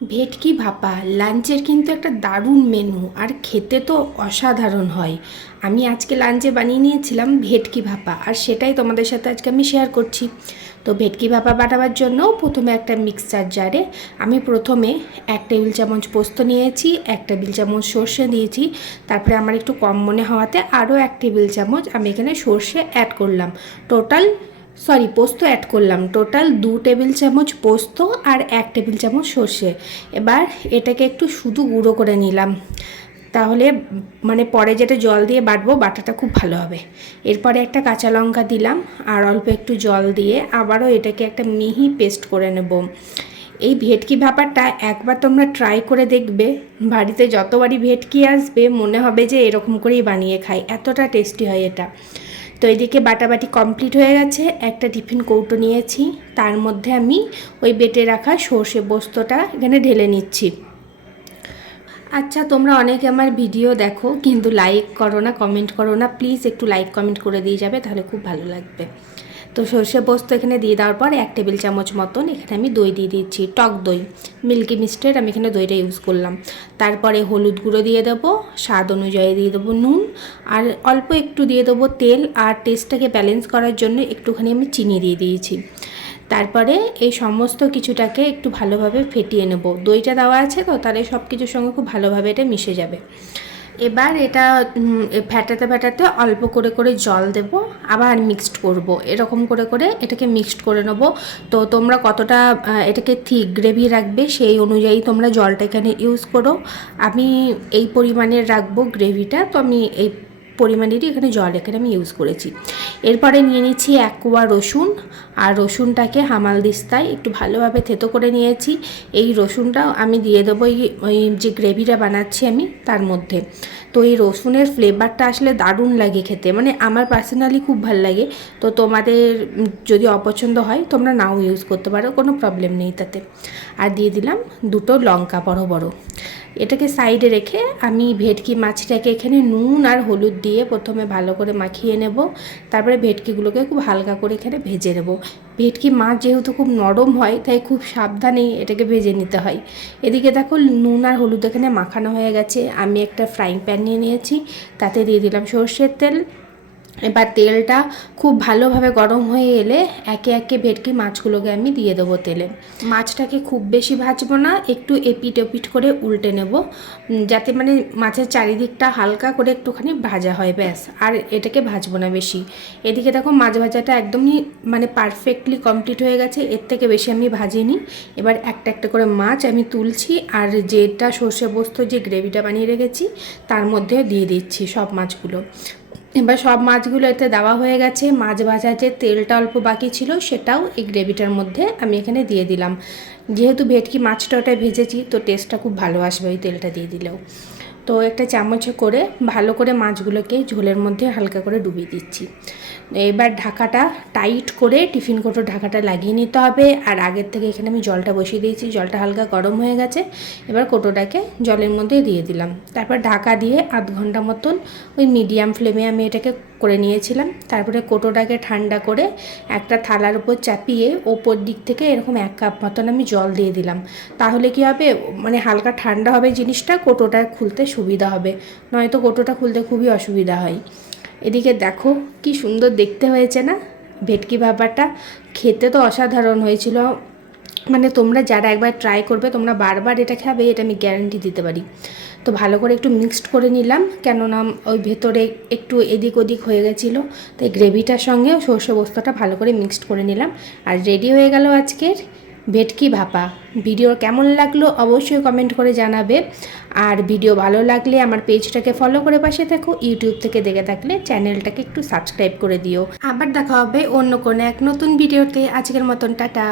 ভেটকি ভাপা লাঞ্চের কিন্তু একটা দারুণ মেনু, আর খেতে তো অসাধারণ হয়। আমি আজকে লাঞ্চে বানিয়ে নিয়েছিলাম ভেটকি ভাপা, আর সেটাই তোমাদের সাথে আজকে আমি শেয়ার করছি। তো ভেটকি ভাপা বানাবার জন্য প্রথমে একটা মিক্সচার জারে আমি প্রথমে 1 টেবিল চামচ পোস্ত নিয়েছি, 1 টেবিল চামচ সর্ষে দিয়েছি। তারপরে আমার একটু কম মনে হওয়াতে আরও 1 টেবিল চামচ আমি এখানে সর্ষে অ্যাড করলাম। পোস্ত অ্যাড করলাম। টোটাল 2 টেবিল চামচ পোস্ত আর 1 টেবিল চামচ সর্ষে। এবার এটাকে একটু শুধু গুঁড়ো করে নিলাম, তাহলে মানে পরে যেটা জল দিয়ে বাটবো বাটাটা খুব ভালো হবে। এরপরে একটা কাঁচা লঙ্কা দিলাম, আর অল্প একটু জল দিয়ে আবারও এটাকে একটা মিহি পেস্ট করে নেব। এই ভেটকি ভাপাটা একবার তোমরা ট্রাই করে দেখবে, বাড়িতে যতবারই ভেটকি আসবে মনে হবে যে এরকম করেই বানিয়ে খাই, এতটা টেস্টি হয় এটা। তো এদিকে বাটাবাটি কমপ্লিট হয়ে গেছে। একটা টিফিন কৌটো নিয়েছি, তার মধ্যে আমি ওই বেটে রাখা সর্ষে পোস্তটা এখানে ঢেলে নিচ্ছি। আচ্ছা, তোমরা অনেকে আমার ভিডিও দেখো কিন্তু লাইক করো না, কমেন্ট করো না। প্লিজ একটু লাইক কমেন্ট করে দিয়ে যাবে, তাহলে খুব ভালো লাগবে। তো সর্ষে পোস্ত এখানে দিয়ে দেওয়ার পর 1 টেবিল চামচ মতন এখানে আমি দই দিয়ে দিচ্ছি, টক দই, মিল্কি মিস্টের আমি এখানে দইটা ইউজ করলাম। তারপরে হলুদ গুঁড়ো দিয়ে দেবো, স্বাদ অনুযায়ী দিয়ে দেবো নুন, আর অল্প একটু দিয়ে দেবো তেল, আর টেস্টটাকে ব্যালেন্স করার জন্য একটুখানি আমি চিনি দিয়ে দিয়েছি। তারপরে এই সমস্ত কিছুটাকে একটু ভালোভাবে ফেটিয়ে নেব। দইটা দেওয়া আছে তো, তাহলে সব কিছুর সঙ্গে খুব ভালোভাবে এটা মিশে যাবে। এবার এটা ফ্যাটাতে ফ্যাটাতে অল্প করে করে জল দেব, আবার মিক্সড করব। এরকম করে করে এটাকে মিক্সড করে নেব। তো তোমরা কতটা এটাকে থিক গ্রেভি রাখবে সেই অনুযায়ী তোমরা জলটা এখানে ইউজ করো। আমি এই পরিমাণের রাখবো গ্রেভিটা, তো আমি এই পরিমাণেরই এখানে জল এখানে আমি ইউজ করেছি। এরপরে নিয়ে নিচ্ছি 1 কোয়া রসুন, আর রসুনটাকে হামাল দিস্তায় একটু ভালোভাবে থেতো করে নিয়েছি। এই রসুনটাও আমি দিয়ে দেবো ওই যে গ্রেভিটা বানাচ্ছি আমি তার মধ্যে। তো এই রসুনের ফ্লেভারটা আসলে দারুণ লাগে খেতে, মানে আমার পার্সোনালি খুব ভালো লাগে। তো তোমাদের যদি অপছন্দ হয় তোমরা নাও ইউজ করতে পারো, কোনো প্রবলেম নেই তাতে। আর দিয়ে দিলাম 2টো লঙ্কা বড় বড়। এটাকে সাইডে রেখে আমি ভেটকি মাছটাকে এখানে নুন আর হলুদ দিয়ে প্রথমে ভালো করে মাখিয়ে নেব। তারপরে ভেটকিগুলোকে খুব হালকা করে এখানে ভেজে নেব। ভেটকি মাছ যেহেতু খুব নরম হয়, তাই খুব সাবধানেই এটাকে ভেজে নিতে হয়। এদিকে দেখো নুন আর হলুদ এখানে মাখানো হয়ে গেছে। আমি একটা ফ্রাইং প্যান নিয়ে নিয়েছি, তাতে দিয়ে দিলাম সর্ষের তেল। এবার তেলটা খুব ভালোভাবে গরম হয়ে এলে একে একে ভেটকি মাছগুলোকে আমি দিয়ে দেবো তেলে। মাছটাকে খুব বেশি ভাজবো না, একটু এপিট ওপিট করে উল্টে নেব, যাতে মানে মাছের চারিদিকটা হালকা করে একটুখানি ভাজা হয়, ব্যাস। আর এটাকে ভাজবো না বেশি। এদিকে দেখো মাছ ভাজাটা একদমই মানে পারফেক্টলি কমপ্লিট হয়ে গেছে, এর থেকে বেশি আমি ভাজিনি। এবার একটা একটা করে মাছ আমি তুলছি, আর যেটা সর্ষে পোস্ত যে গ্রেভিটা বানিয়ে রেখেছি তার মধ্যে দিয়ে দিচ্ছি সব মাছগুলো। এবার সব মাছগুলো এতে দেওয়া হয়ে গেছে। মাছ ভাজা যে তেলটা অল্প বাকি ছিল সেটাও এই গ্রেভিটার মধ্যে আমি এখানে দিয়ে দিলাম। যেহেতু ভেটকি মাছটা ওটাই ভেজেছি, তো টেস্টটা খুব ভালো আসবে ওই তেলটা দিয়ে দিলেও। তো একটা চামচে করে ভালো করে মাছগুলোকে ঝোলের মধ্যে হালকা করে ডুবিয়ে দিচ্ছি। এবার ঢাকাটা টাইট করে টিফিন কৌটোর ঢাকাটা লাগিয়ে নিতে হবে। আর আগের থেকে এখানে আমি জলটা বসিয়ে দিয়েছি, জলটা হালকা গরম হয়ে গেছে। এবার কৌটোটাকে জলের মধ্যে দিয়ে দিলাম, তারপর ঢাকা দিয়ে আধ ঘন্টা মতন ওই মিডিয়াম ফ্লেমে আমি এটাকে করে নিয়েছিলাম। তারপরে কৌটোটাকে ঠান্ডা করে একটা থালার উপর চাপিয়ে ওপর দিক থেকে এরকম 1 কাপ মতন আমি জল দিয়ে দিলাম। তাহলে কি হবে, মানে হালকা ঠান্ডা হবে জিনিসটা, কৌটোটা খুলতে সুবিধা হবে, নয়তো কৌটোটা খুলতে খুবই অসুবিধা হয়। এদিকে দেখো কি সুন্দর দেখতে হয়েছে না ভেটকি ভাপাটা, খেতে তো অসাধারণ হয়েছিল। মানে তোমরা যারা একবার ট্রাই করবে তোমরা বারবার এটা খাবে, এটা আমি গ্যারান্টি দিতে পারি। তো ভালো করে একটু মিক্সড করে নিলাম, কেননা ওই ভেতরে একটু এদিক ওদিক হয়ে গেছিলো, তাই গ্রেভিটার সঙ্গে সর্ষে পোস্তটা ভালো করে মিক্সড করে নিলাম। আর রেডি হয়ে গেল আজকের ভেটকি ভাপা। ভিডিও কেমন লাগলো অবশ্যই কমেন্ট করে জানাবে। আর ভিডিও ভালো লাগলে আমার পেজটাকে ফলো করে পাশে থাকো, ইউটিউব থেকে দেখে থাকলে চ্যানেলটাকে একটু সাবস্ক্রাইব করে দিও। আবার দেখা হবে অন্য কোনো এক নতুন ভিডিওতে। আজকের মতন টাটা।